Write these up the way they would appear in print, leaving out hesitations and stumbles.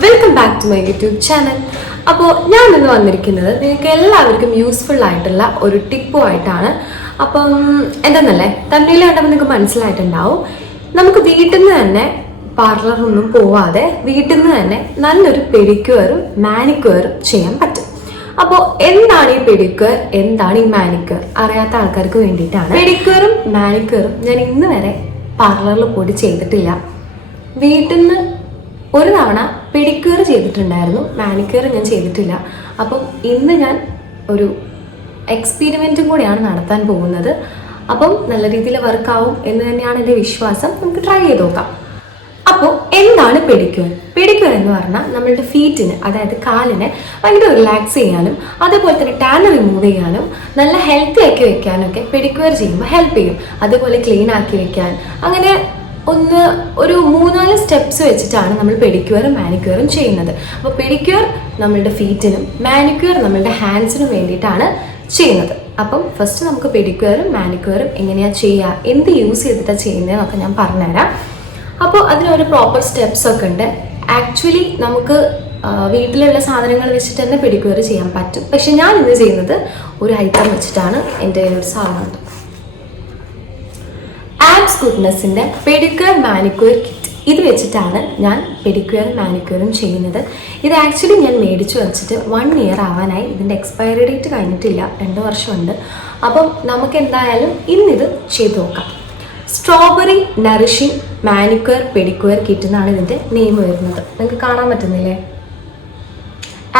Welcome back to my YouTube channel. അപ്പോൾ ഞാൻ ഇന്ന് വന്നിരിക്കുന്നത് നിങ്ങൾക്ക് എല്ലാവർക്കും യൂസ്ഫുൾ ആയിട്ടുള്ള ഒരു ടിപ്പുമായിട്ടാണ്. അപ്പം എന്തെന്നല്ലേ, തമ്മിൽ കണ്ടപ്പോൾ നിങ്ങൾക്ക് മനസ്സിലായിട്ടുണ്ടാവും. നമുക്ക് വീട്ടിൽ നിന്ന് തന്നെ പാർലറൊന്നും പോവാതെ വീട്ടിൽ നിന്ന് തന്നെ നല്ലൊരു പെഡിക്യൂറും മാനിക്യൂറും ചെയ്യാൻ പറ്റും. അപ്പോൾ എന്താണ് ഈ പെഡിക്യൂർ, എന്താണ് ഈ മാനിക്യൂർ അറിയാത്ത ആൾക്കാർക്ക് വേണ്ടിയിട്ടാണ്. പെഡിക്യൂറും മാനിക്യൂറും ഞാൻ ഇന്ന് വരെ പാർലറിൽ പോയിട്ട് ചെയ്തിട്ടില്ല. വീട്ടിൽ നിന്ന് ഒരു തവണ പെഡിക്യൂർ ചെയ്തിട്ടുണ്ടായിരുന്നു, മാനിക്യൂർ ഞാൻ ചെയ്തിട്ടില്ല. അപ്പം ഇന്ന് ഞാൻ ഒരു എക്സ്പെരിമെൻറ്റും കൂടിയാണ് നടത്താൻ പോകുന്നത്. അപ്പം നല്ല രീതിയിൽ വർക്കാവും എന്ന് തന്നെയാണ് എൻ്റെ വിശ്വാസം. നമുക്ക് ട്രൈ ചെയ്ത് നോക്കാം. അപ്പോൾ എന്താണ് പെഡിക്യൂർ? പെഡിക്യൂർ എന്ന് പറഞ്ഞാൽ നമ്മളുടെ ഫീറ്റിന്, അതായത് കാലിനെ ഭയങ്കര റിലാക്സ് ചെയ്യാനും അതേപോലെ തന്നെ ടാൻ റിമൂവ് ചെയ്യാനും നല്ല ഹെൽത്തി ആക്കി വെക്കാനൊക്കെ പെഡിക്യൂർ ചെയ്യുമ്പോൾ ഹെൽപ്പ് ചെയ്യും. അതേപോലെ ക്ലീൻ ആക്കി വെക്കാൻ, അങ്ങനെ ഒരു 3-4 സ്റ്റെപ്സ് വെച്ചിട്ടാണ് നമ്മൾ പെഡിക്യൂറും മാനിക്യൂറും ചെയ്യുന്നത്. അപ്പോൾ പെഡിക്യൂർ നമ്മളുടെ ഫീറ്റിനും മാനിക്യൂർ നമ്മളുടെ ഹാൻഡ്സിനും വേണ്ടിയിട്ടാണ് ചെയ്യുന്നത്. അപ്പം ഫസ്റ്റ് നമുക്ക് പെഡിക്യൂറും മാനിക്യൂറും എങ്ങനെയാണ് ചെയ്യുക, എന്ത് യൂസ് ചെയ്തിട്ടാണ് ചെയ്യുന്നതെന്നൊക്കെ ഞാൻ പറഞ്ഞുതരാം. അപ്പോൾ അതിനൊരു പ്രോപ്പർ സ്റ്റെപ്സ് ഒക്കെ ഉണ്ട്. ആക്ച്വലി നമുക്ക് വീട്ടിലുള്ള സാധനങ്ങൾ വെച്ചിട്ട് തന്നെ പെഡിക്യൂർ ചെയ്യാൻ പറ്റും. പക്ഷെ ഞാൻ ഇന്ന് ചെയ്യുന്നത് ഒരു ഐറ്റം വെച്ചിട്ടാണ്. എൻ്റെ ഒരു സാധനമുണ്ട്, ആബ്സ് ഗുഡ്നെസ്സിൻ്റെ പെഡിക്യൂർ മാനിക്യൂർ കിറ്റ്. ഇത് വെച്ചിട്ടാണ് ഞാൻ പെഡിക്യൂർ മാനിക്യൂറും ചെയ്യുന്നത്. ഇത് ആക്ച്വലി ഞാൻ മേടിച്ചു വെച്ചിട്ട് 1 ഇയർ ആവാനായി. ഇതിൻ്റെ എക്സ്പയറി ഡേറ്റ് കഴിഞ്ഞിട്ടില്ല, 2 വർഷമുണ്ട്. അപ്പം നമുക്ക് എന്തായാലും ഇന്നിത് ചെയ്ത് നോക്കാം. Strawberry nourishing manicure pedicure kit എന്നാണ് ഇതിൻ്റെ നെയിം വരുന്നത്. നിങ്ങൾക്ക് കാണാൻ പറ്റുന്നില്ലേ?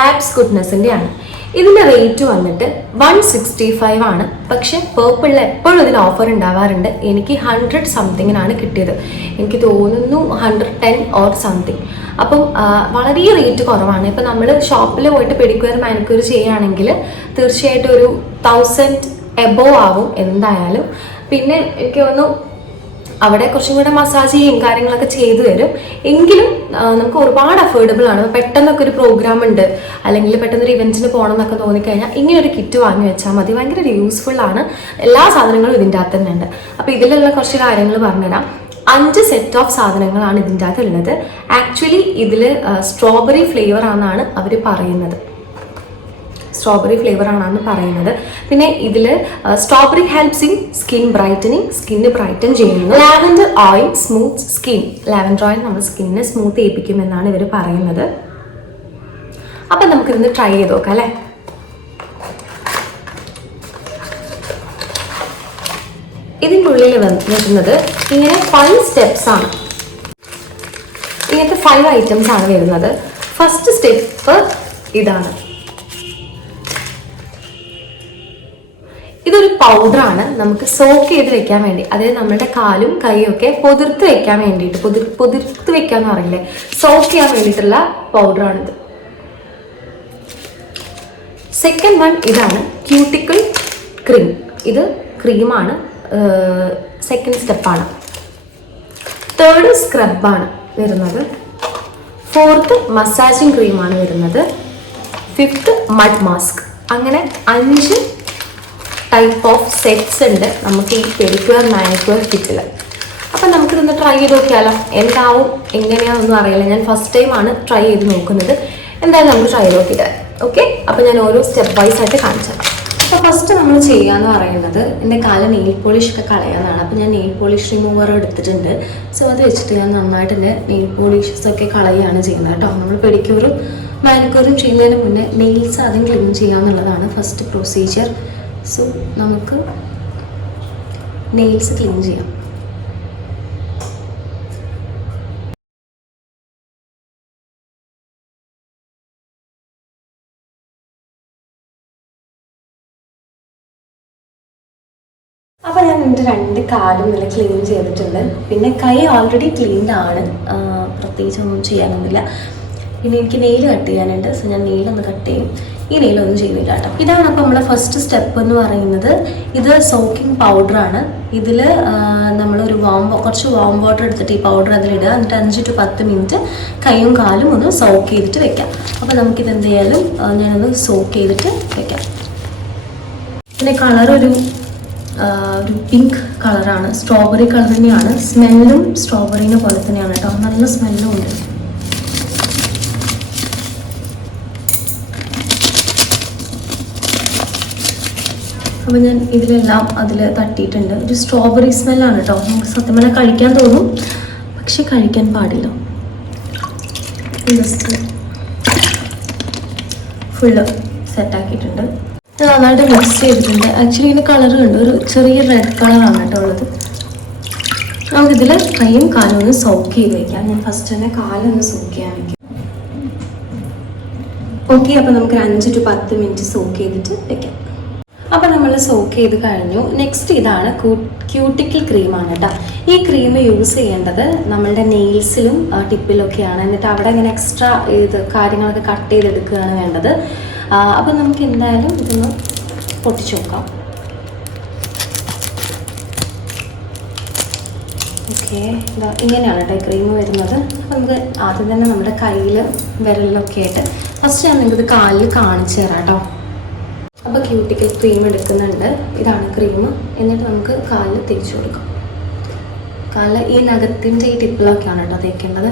ആബ്സ് ഗുഡ്നെസ്സിൻ്റെ ആണ്. ഇതിൻ്റെ റേറ്റ് വന്നിട്ട് 165 ആണ്. പക്ഷെ പേർപ്പിളിൽ എപ്പോഴും ഇതിന് ഓഫർ ഉണ്ടാവാറുണ്ട്. എനിക്ക് 100 സംതിങ്ങിനാണ് കിട്ടിയത്. എനിക്ക് തോന്നുന്നു 110 ഓർ സംതിങ്. അപ്പം വളരെ റേറ്റ് കുറവാണ്. ഇപ്പം നമ്മൾ ഷോപ്പിൽ പോയിട്ട് പെഡിക്യൂർ മാനിക്യൂർ ചെയ്യുകയാണെങ്കിൽ തീർച്ചയായിട്ടും ഒരു 1000 എബോവ് ആവും എന്തായാലും. പിന്നെ എനിക്ക് തോന്നുന്നു അവിടെ കുറച്ചും കൂടെ മസാജ് ചെയ്യും കാര്യങ്ങളൊക്കെ ചെയ്തു തരും. എങ്കിലും നമുക്ക് ഒരുപാട് അഫോർഡബിൾ ആണ്. പെട്ടെന്നൊക്കെ ഒരു പ്രോഗ്രാം ഉണ്ട്, അല്ലെങ്കിൽ പെട്ടെന്നൊരു ഇവൻറ്റിന് പോകണം എന്നൊക്കെ തോന്നിക്കഴിഞ്ഞാൽ ഇങ്ങനെ ഒരു കിറ്റ് വാങ്ങി വെച്ചാൽ മതി. ഭയങ്കര യൂസ്ഫുൾ ആണ്. എല്ലാ സാധനങ്ങളും ഇതിൻ്റെ അകത്ത് തന്നെ ഉണ്ട്. അപ്പോൾ ഇതിലുള്ള കുറച്ച് കാര്യങ്ങൾ പറഞ്ഞുതരാം. 5 സെറ്റ് ഓഫ് സാധനങ്ങളാണ് ഇതിൻ്റെ അകത്ത് ഉള്ളത്. ആക്ച്വലി ഇതിൽ സ്ട്രോബെറി ഫ്ലേവർ ആണെന്നാണ് അവർ പറയുന്നത്. സ്ട്രോബെറി ഫ്ലേവർ ആണെന്ന് പറയുന്നത്. പിന്നെ ഇതിൽ strawberry helps in skin brightening, skin brighten ചെയ്യുന്നു. Lavender oil smooth skin, lavender oil നമ്മൾ സ്കിന്നെ സ്മൂത്ത് ചെയ്യിപ്പിക്കുമെന്നാണ് ഇവർ പറയുന്നത്. അപ്പം നമുക്കിതൊന്ന് ട്രൈ ചെയ്ത് നോക്കാം അല്ലേ. ഇതിൻ്റെ ഉള്ളിൽ വരുന്നത് ഇങ്ങനെ 5 സ്റ്റെപ്സ് ആണ്. ഇങ്ങനത്തെ 5 ഐറ്റംസ് ആണ് വരുന്നത്. ഫസ്റ്റ് സ്റ്റെപ്പ് ഇതാണ്. ഇതൊരു പൗഡറാണ് നമുക്ക് സോക്ക് ചെയ്ത് വെക്കാൻ വേണ്ടി. അതായത് നമ്മുടെ കാലും കൈയും ഒക്കെ പൊതിർത്ത് വെക്കാൻ വേണ്ടിയിട്ട്, പൊതിർത്ത് വെക്കാന്ന് പറയില്ലേ, സോക്ക് ചെയ്യാൻ വേണ്ടിയിട്ടുള്ള പൗഡറാണിത്. സെക്കൻഡ് വൺ ഇതാണ് ക്യൂട്ടിക്കിൾ ക്രീം. ഇത് ക്രീമാണ്, സെക്കൻഡ് സ്റ്റെപ്പാണ്. തേർഡ് സ്ക്രബാണ് വരുന്നത്. ഫോർത്ത് മസാജിങ് ക്രീമാണ് വരുന്നത്. Fifth mud mask. അങ്ങനെ 5 ടൈപ്പ് ഓഫ് സെറ്റ്സ് ഉണ്ട് നമുക്ക് ഈ പെഡിക്യൂർ മാനിക്യൂർ കിറ്റിൽ. അപ്പം നമുക്കിതൊന്ന് ട്രൈ ചെയ്ത് നോക്കിയാലോ. എന്താവും എങ്ങനെയാണെന്നൊന്നും അറിയില്ല. ഞാൻ ഫസ്റ്റ് ടൈമാണ് ട്രൈ ചെയ്ത് നോക്കുന്നത്. എന്തായാലും നമുക്ക് ട്രൈ ചെയ്ത് നോക്കിയിട്ട് ഓക്കെ. അപ്പം ഞാൻ ഓരോ സ്റ്റെപ്പ് വൈസ് ആയിട്ട് കാണിച്ചു. അപ്പോൾ ഫസ്റ്റ് നമ്മൾ ചെയ്യാന്ന് പറയുന്നത് എൻ്റെ കാല് നെയിൽ പോളിഷ് ഒക്കെ കളയാനാണ്. അപ്പോൾ ഞാൻ നെയിൽ പോളിഷ് റിമൂവർ എടുത്തിട്ടുണ്ട്. സോ അത് വെച്ചിട്ട് ഞാൻ നന്നായിട്ട് എൻ്റെ നെയിൽ പോളിഷസ് ഒക്കെ കളയുകയാണ് ചെയ്യുന്നത് കേട്ടോ. നമ്മൾ പെഡിക്യൂറും മാനിക്യൂറും ചെയ്യുന്നതിന് മുന്നേ നെയിൽസ് ആദ്യം ക്ലീൻ ചെയ്യാന്നുള്ളതാണ് ഫസ്റ്റ് പ്രൊസീജിയർ. സോ നമുക്ക് നെയിൽസ് ക്ലീൻ ചെയ്യാം. അപ്പോൾ ഞാൻ എൻ്റെ 2 കാലും നല്ല ക്ലീൻ ചെയ്തിട്ടുണ്ട്. പിന്നെ കൈ ഓൾറെഡി ക്ലീൻഡ് ആണ്, പ്രത്യേകിച്ചൊന്നും ചെയ്യാനൊന്നുമില്ല. പിന്നെ എനിക്ക് നെയിൽ കട്ട് ചെയ്യാനുണ്ട്. സോ ഞാൻ നെയിലൊന്ന് കട്ട് ചെയ്യും. ഈ നെയിലൊന്നും ചെയ്യുന്നില്ല കേട്ടോ. ഇതാണ് അപ്പോൾ നമ്മളെ ഫസ്റ്റ് സ്റ്റെപ്പ് എന്ന് പറയുന്നത്. ഇത് സോക്കിംഗ് പൗഡറാണ്. ഇതിൽ നമ്മളൊരു കുറച്ച് വാം വാട്ടർ എടുത്തിട്ട് ഈ പൗഡർ അതിലിടുക. എന്നിട്ട് 5 to 10 മിനിറ്റ് കൈയും കാലും ഒന്ന് സോക്ക് ചെയ്തിട്ട് വെക്കാം. അപ്പോൾ നമുക്കിത് എന്ത് ചെയ്യാലും ഞാനൊന്ന് സോക്ക് ചെയ്തിട്ട് വെക്കാം. പിന്നെ കളറൊരു പിങ്ക് കളറാണ്, സ്ട്രോബെറി കളർ തന്നെയാണ്. സ്മെല്ലും സ്ട്രോബെറിനെ പോലെ തന്നെയാണ് കേട്ടോ. നല്ല സ്മെല്ലും ഉണ്ട്. അപ്പോൾ ഞാൻ ഇതിലെല്ലാം അതിൽ തട്ടിയിട്ടുണ്ട്. ഒരു സ്ട്രോബെറി സ്മെല്ലാണ് കേട്ടോ. നമുക്ക് സത്യം പറഞ്ഞാൽ കഴിക്കാൻ തോന്നും, പക്ഷെ കഴിക്കാൻ പാടില്ല. ജസ്റ്റ് ഫുള്ള് സെറ്റാക്കിയിട്ടുണ്ട്. നന്നായിട്ട് മിക്സ് ചെയ്തിട്ടുണ്ട്. ആക്ച്വലി ഇതിന് കളർ ഉണ്ട്, ഒരു ചെറിയ റെഡ് കളറാണ് കേട്ടോ ഉള്ളത്. നമുക്കിതിൽ കൈയും കാലും ഒന്ന് സോക്ക് ചെയ്ത് വയ്ക്കാം. ഞാൻ ഫസ്റ്റ് തന്നെ കാലൊന്ന് സോക്ക് ചെയ്യാൻ വയ്ക്കാം. ഓക്കെ, അപ്പോൾ നമുക്ക് 5 to 10 മിനിറ്റ് സോക്ക് ചെയ്തിട്ട് വെക്കാം. അപ്പോൾ നമ്മൾ സോക്ക് ചെയ്ത് കഴിഞ്ഞു. നെക്സ്റ്റ് ഇതാണ് ക്യൂട്ടിക്കിൾ ക്രീമാണ് കേട്ടോ. ഈ ക്രീം യൂസ് ചെയ്യേണ്ടത് നമ്മളുടെ നെയിൽസിലും ടിപ്പിലൊക്കെയാണ്. എന്നിട്ട് അവിടെ ഇങ്ങനെ എക്സ്ട്രാ ഇത് കാര്യങ്ങളൊക്കെ കട്ട് ചെയ്തെടുക്കുകയാണ് വേണ്ടത്. അപ്പോൾ നമുക്ക് എന്തായാലും ഇതൊന്ന് പൊട്ടിച്ച് നോക്കാം. ഓക്കെ, ഇങ്ങനെയാണ് കേട്ടോ ഈ ക്രീം വരുന്നത്. അപ്പോൾ നമുക്ക് ആദ്യം തന്നെ നമ്മുടെ കയ്യിൽ വിരലിലൊക്കെ ആയിട്ട് ഫസ്റ്റ് ഞാൻ നിങ്ങൾക്ക് കാലിൽ കാണിച്ചു തരാം കേട്ടോ. അപ്പോൾ ക്യൂട്ടിക്കൽ ക്രീം എടുക്കുന്നുണ്ട്. ഇതാണ് ക്രീം. എന്നിട്ട് നമുക്ക് കാലിൽ തേച്ച് കൊടുക്കാം. കാലിൽ ഈ നഖത്തിൻ്റെ ഈ ടിപ്പിലൊക്കെയാണ് കേട്ടോ തേക്കേണ്ടത്.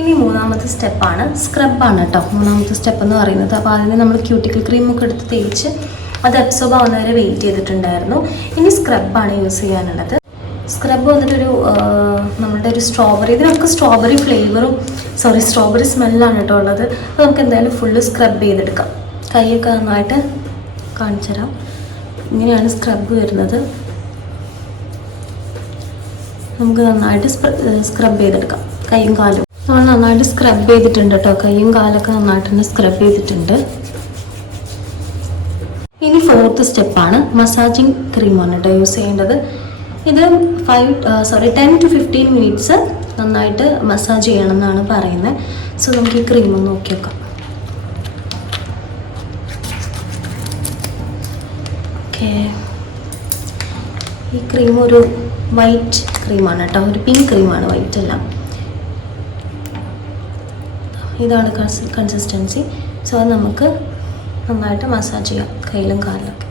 ഇനി മൂന്നാമത്തെ സ്റ്റെപ്പാണ് സ്ക്രബാണ് കേട്ടോ. മൂന്നാമത്തെ സ്റ്റെപ്പ് എന്ന് പറയുന്നത്. അപ്പോൾ അതിന് നമ്മൾ ക്യൂട്ടിക്കൽ ക്രീമൊക്കെ എടുത്ത് തേച്ച് അത് അബ്സോർബ് ആവുന്ന വരെ വെയിറ്റ് ചെയ്തിട്ടുണ്ടായിരുന്നു. ഇനി സ്ക്രബാണ് യൂസ് ചെയ്യാനുള്ളത്. സ്ക്രബ് വന്നിട്ടൊരു നമ്മളുടെ ഒരു സ്ട്രോബെറി, ഇതിനൊക്കെ സ്ട്രോബെറി ഫ്ലേവറും സ്ട്രോബെറി സ്മെല്ലാണ് കേട്ടോ ഉള്ളത്. അപ്പോൾ നമുക്ക് എന്തായാലും ഫുള്ള് സ്ക്രബ് ചെയ്തെടുക്കാം. കൈയൊക്കെ നന്നായിട്ട് കാണിച്ചു തരാം. ഇങ്ങനെയാണ് സ്ക്രബ് വരുന്നത്. നമുക്ക് നന്നായിട്ട് സ്ക്രബ് ചെയ്തെടുക്കാം കൈയും കാലും. നമ്മൾ നന്നായിട്ട് സ്ക്രബ് ചെയ്തിട്ടുണ്ട് കേട്ടോ. കൈയും കാലൊക്കെ നന്നായിട്ട് തന്നെ സ്ക്രബ് ചെയ്തിട്ടുണ്ട്. ഇനി 4th സ്റ്റെപ്പാണ് മസാജിങ് ക്രീമാണ് കേട്ടോ യൂസ് ചെയ്യേണ്ടത്. ഇത് 10 to 15 മിനിറ്റ്സ് നന്നായിട്ട് മസാജ് ചെയ്യണം എന്നാണ് പറയുന്നത്. സോ നമുക്ക് ഈ ക്രീം ഒന്ന് നോക്കി വെക്കാം. ഓക്കെ, ഈ ക്രീം ഒരു വൈറ്റ് ക്രീമാണ് കേട്ടോ. ഒരു പിങ്ക് ക്രീമാണ്, വൈറ്റ് അല്ല. ഇതാണ് കൺസിസ്റ്റൻസി. സോ അത് നമുക്ക് നന്നായിട്ട് മസാജ് ചെയ്യാം കയ്യിലും കാലിലൊക്കെ.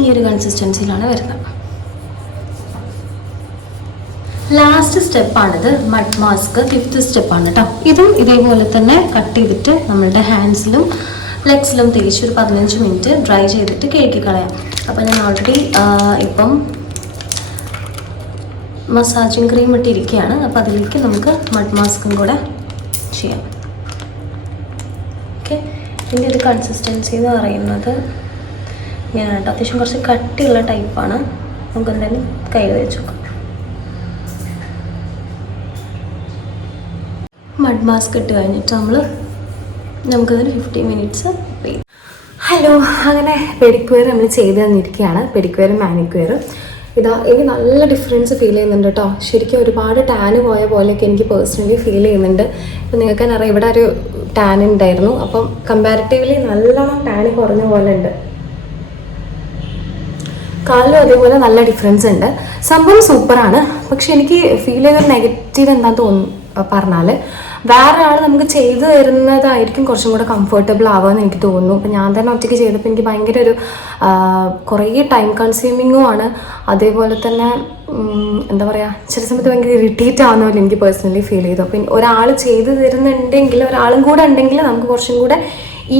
ഈ ഒരു കൺസിസ്റ്റൻസിയിലാണ് വരുന്നത്. Last സ്റ്റെപ്പാണിത്, mud mask. 5th സ്റ്റെപ്പാണ് കേട്ടോ. ഇതും ഇതേപോലെ തന്നെ കട്ട് ചെയ്തിട്ട് നമ്മളുടെ ഹാൻഡ്സിലും ലെഗ്സിലും തേച്ച് ഒരു 15 മിനിറ്റ് ഡ്രൈ ചെയ്തിട്ട് കഴുകി കളയാം. അപ്പോൾ ഞാൻ ഓൾറെഡി ഇപ്പം മസാജിങ് ക്രീം ഇട്ടിരിക്കുകയാണ്. അപ്പോൾ അതിലേക്ക് നമുക്ക് മഡ് മാസ്കും കൂടെ ചെയ്യാം. ഓക്കെ, ഇതിൻ്റെ ഒരു കൺസിസ്റ്റൻസി എന്ന് പറയുന്നത് ഇങ്ങനെയാണ് കേട്ടോ. അത്യാവശ്യം കുറച്ച് കട്ടിയുള്ള ടൈപ്പാണ്. നമുക്ക് എന്തായാലും കയ്യിൽ വെച്ച് നോക്കാം. മഡ് മാസ്ക് ഇട്ട് കഴിഞ്ഞിട്ട് നമുക്കതൊരു 15 മിനിറ്റ്സ് വെയിറ്റ്. ഹലോ, അങ്ങനെ പെഡിക്യൂർ നമ്മൾ ചെയ്ത് തന്നിരിക്കുകയാണ്. പെഡിക്യൂറും മാനിക്യൂറും. എനിക്ക് നല്ല ഡിഫറൻസ് ഫീൽ ചെയ്യുന്നുണ്ട് കേട്ടോ. ശരിക്കും ഒരുപാട് ടാന് പോയ പോലെയൊക്കെ എനിക്ക് പേഴ്സണലി ഫീൽ ചെയ്യുന്നുണ്ട്. ഇപ്പം നിങ്ങൾക്ക് തന്നെ അറിയാം, ഇവിടെ ഒരു ടാൻ ഉണ്ടായിരുന്നു. അപ്പം കമ്പാരിറ്റീവ്ലി നല്ലോണം ടാന് കുറഞ്ഞ പോലെ ഉണ്ട്. കാലിലും അതേപോലെ നല്ല ഡിഫറൻസ് ഉണ്ട്. സംഭവം സൂപ്പറാണ്. പക്ഷെ എനിക്ക് ഫീൽ ചെയ്തൊരു നെഗറ്റീവ് എന്താണെന്ന് പറഞ്ഞാൽ വേറെ ആൾ നമുക്ക് ചെയ്തു തരുന്നതായിരിക്കും കുറച്ചും കൂടെ കംഫർട്ടബിൾ ആവുമെന്ന് എനിക്ക് തോന്നുന്നു. അപ്പം ഞാൻ തന്നെ ഒറ്റയ്ക്ക് ചെയ്തപ്പോൾ എനിക്ക് ഭയങ്കര ഒരു കുറേ ടൈം കൺസ്യൂമിങ്ങും ആണ്. അതേപോലെ തന്നെ എന്താ പറയുക, ചില സമയത്ത് ഭയങ്കര ഇറിറ്റേറ്റ് ആവുന്ന പോലെ എനിക്ക് പേഴ്സണലി ഫീൽ ചെയ്തു. അപ്പം ഒരാൾ ചെയ്തു തരുന്നുണ്ടെങ്കിൽ, ഒരാളും കൂടെ ഉണ്ടെങ്കിൽ നമുക്ക് കുറച്ചും കൂടെ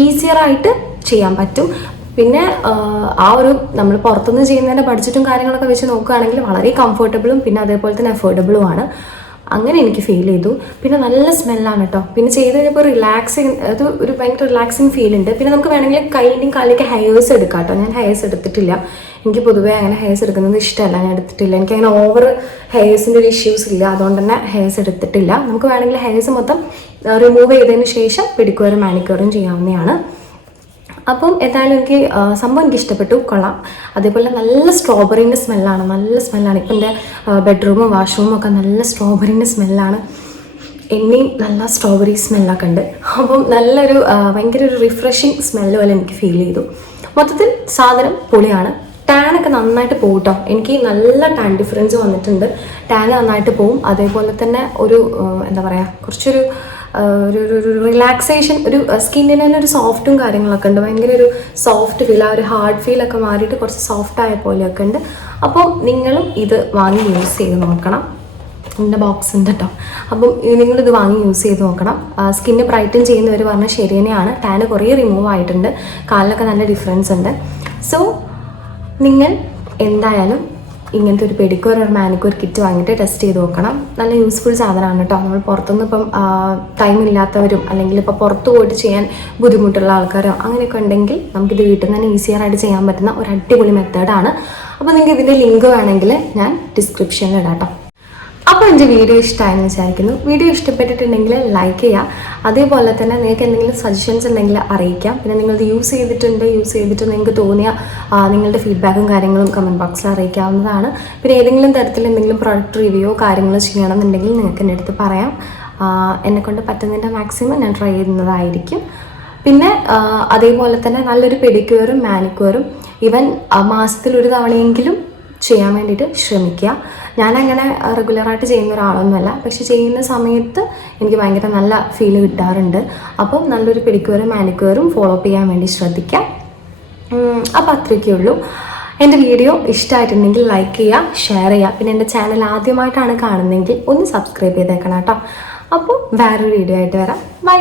ഈസിയറായിട്ട് ചെയ്യാൻ പറ്റും. പിന്നെ ആ ഒരു നമ്മൾ പുറത്തുനിന്ന് ചെയ്യുന്നതിൻ്റെ ബഡ്ജറ്റും കാര്യങ്ങളൊക്കെ വെച്ച് നോക്കുകയാണെങ്കിൽ വളരെ കംഫർട്ടബിളും പിന്നെ അതേപോലെ തന്നെ അഫോർഡബിളുമാണ്. അങ്ങനെ എനിക്ക് ഫീൽ ചെയ്തു. പിന്നെ നല്ല സ്മെല്ലാണ് കേട്ടോ. പിന്നെ ചെയ്ത് കഴിഞ്ഞപ്പോൾ റിലാക്സിങ്, അത് ഒരു ഭയങ്കര റിലാക്സിങ് ഫീൽ ഉണ്ട്. പിന്നെ നമുക്ക് വേണമെങ്കിൽ കൈയിൻ്റെയും കാലിലേക്ക് ഹെയർസ് എടുക്കാം കേട്ടോ. ഞാൻ ഹെയർസ് എടുത്തിട്ടില്ല. എനിക്ക് പൊതുവേ അങ്ങനെ ഹെയർസ് എടുക്കുന്നത് ഇഷ്ടമല്ല. ഞാൻ എടുത്തിട്ടില്ല. എനിക്കങ്ങനെ ഓവർ ഹെയർസിൻ്റെ ഒരു ഇഷ്യൂസ് ഇല്ല. അതുകൊണ്ട് തന്നെ ഹെയർസ് എടുത്തിട്ടില്ല. നമുക്ക് വേണമെങ്കിൽ ഹെയർസ് മൊത്തം റിമൂവ് ചെയ്തതിന് ശേഷം പെഡിക്യൂറും മാനിക്യൂറും ചെയ്യാവുന്നതാണ്. അപ്പം എന്തായാലും എനിക്ക് സംഭവം എനിക്ക് ഇഷ്ടപ്പെട്ടു, കൊള്ളാം. അതേപോലെ നല്ല സ്ട്രോബെറിൻ്റെ സ്മെല്ലാണ്, നല്ല സ്മെല്ലാണ്. ഇപ്പം എൻ്റെ ബെഡ്റൂമും വാഷ്റൂമും ഒക്കെ നല്ല സ്ട്രോബെറിൻ്റെ സ്മെല്ലാണ്. എന്നെയും നല്ല സ്ട്രോബെറി സ്മെല്ലൊക്കെ ഉണ്ട്. അപ്പം നല്ലൊരു ഭയങ്കര ഒരു റിഫ്രഷിങ് സ്മെല്ല് പോലെ എനിക്ക് ഫീൽ ചെയ്തു. മൊത്തത്തിൽ സാധനം പൊളിയാണ്. ടാനൊക്കെ നന്നായിട്ട് പോകും കേട്ടോ. എനിക്ക് നല്ല ടാൻ ഡിഫറൻസ് വന്നിട്ടുണ്ട്. ടാൻ നന്നായിട്ട് പോവും. അതേപോലെ തന്നെ ഒരു എന്താ പറയുക, കുറച്ചൊരു ഒരു റിലാക്സേഷൻ, ഒരു സ്കിന്നിന് തന്നെ ഒരു സോഫ്റ്റും കാര്യങ്ങളൊക്കെ ഉണ്ട്. ഭയങ്കര ഒരു സോഫ്റ്റ് ഫീൽ, ആ ഒരു ഹാർഡ് ഫീലൊക്കെ മാറിയിട്ട് കുറച്ച് സോഫ്റ്റ് ആയ പോലെയൊക്കെ ഉണ്ട്. അപ്പോൾ നിങ്ങളും ഇത് വാങ്ങി യൂസ് ചെയ്ത് നോക്കണം. ഇതിൻ്റെ ബോക്സ് ഉണ്ട് കേട്ടോ. അപ്പം നിങ്ങളിത് വാങ്ങി യൂസ് ചെയ്ത് നോക്കണം. സ്കിന്ന് ബ്രൈറ്റൻ ചെയ്യുന്നവർ പറഞ്ഞാൽ ശരി തന്നെയാണ്. ടാന് കുറേ റിമൂവ് ആയിട്ടുണ്ട്, കാലിലൊക്കെ നല്ല ഡിഫറൻസ് ഉണ്ട്. സോ നിങ്ങൾ എന്തായാലും ഇങ്ങനത്തെ ഒരു പെഡിക്യൂർ ഒരു മാനിക്യൂർ കിറ്റ് വാങ്ങിയിട്ട് ടെസ്റ്റ് ചെയ്ത് നോക്കണം. നല്ല യൂസ്ഫുൾ സാധനമാണ് കേട്ടോ. നമ്മൾ പുറത്തുനിന്ന് ഇപ്പം ടൈം ഇല്ലാത്തവരും അല്ലെങ്കിൽ ഇപ്പോൾ പുറത്ത് പോയിട്ട് ചെയ്യാൻ ബുദ്ധിമുട്ടുള്ള ആൾക്കാരോ അങ്ങനെയൊക്കെ ഉണ്ടെങ്കിൽ നമുക്കിത് വീട്ടിൽ നിന്ന് തന്നെ ഈസിയറായിട്ട് ചെയ്യാൻ പറ്റുന്ന ഒരു അടിപൊളി മെത്തേഡാണ്. അപ്പോൾ നിങ്ങൾക്ക് ഇതിൻ്റെ ലിങ്ക് വേണമെങ്കിൽ ഞാൻ ഡിസ്ക്രിപ്ഷനിൽ ഇടാം കേട്ടോ. അപ്പോൾ എൻ്റെ വീഡിയോ ഇഷ്ടമായെന്ന് വിചാരിക്കുന്നു. വീഡിയോ ഇഷ്ടപ്പെട്ടിട്ടുണ്ടെങ്കിൽ ലൈക്ക് ചെയ്യുക. അതേപോലെ തന്നെ നിങ്ങൾക്ക് എന്തെങ്കിലും സജഷൻസ് ഉണ്ടെങ്കിൽ അറിയിക്കാം. പിന്നെ നിങ്ങളിത് യൂസ് ചെയ്തിട്ട് നിങ്ങൾക്ക് തോന്നിയ നിങ്ങളുടെ ഫീഡ്ബാക്കും കാര്യങ്ങളും കമൻറ്റ് ബോക്സിൽ അറിയിക്കാവുന്നതാണ്. പിന്നെ ഏതെങ്കിലും തരത്തിൽ എന്തെങ്കിലും പ്രൊഡക്റ്റ് റിവ്യൂ കാര്യങ്ങൾ ചെയ്യണമെന്നുണ്ടെങ്കിൽ നിങ്ങൾക്ക് എൻ്റെ അടുത്ത് പറയാം. എന്നെക്കൊണ്ട് പറ്റുന്നതിൻ്റെ മാക്സിമം ഞാൻ ട്രൈ ചെയ്യുന്നതായിരിക്കും. പിന്നെ അതേപോലെ തന്നെ നല്ലൊരു പെഡിക്യൂറും മാനിക്യൂറും ഈവൻ മാസത്തിൽ ഒരു തവണയെങ്കിലും ചെയ്യാൻ വേണ്ടിയിട്ട് ശ്രമിക്കുക. ഞാനങ്ങനെ റെഗുലറായിട്ട് ചെയ്യുന്ന ഒരാളൊന്നുമല്ല, പക്ഷെ ചെയ്യുന്ന സമയത്ത് എനിക്ക് ഭയങ്കര നല്ല ഫീൽ കിട്ടാറുണ്ട്. അപ്പം നല്ലൊരു പെഡിക്യൂറും മാനിക്യൂറും ഫോളോ അപ്പ് ചെയ്യാൻ വേണ്ടി ശ്രദ്ധിക്കാം. അപ്പോൾ അത്രയൊക്കെ ഉള്ളൂ. എൻ്റെ വീഡിയോ ഇഷ്ടമായിട്ടുണ്ടെങ്കിൽ ലൈക്ക് ചെയ്യുക, ഷെയർ ചെയ്യുക. പിന്നെ എൻ്റെ ചാനൽ ആദ്യമായിട്ടാണ് കാണുന്നതെങ്കിൽ ഒന്ന് സബ്സ്ക്രൈബ് ചെയ്തേക്കണം കേട്ടോ. അപ്പോൾ വേറൊരു വീഡിയോ ആയിട്ട് വരാം. ബൈ.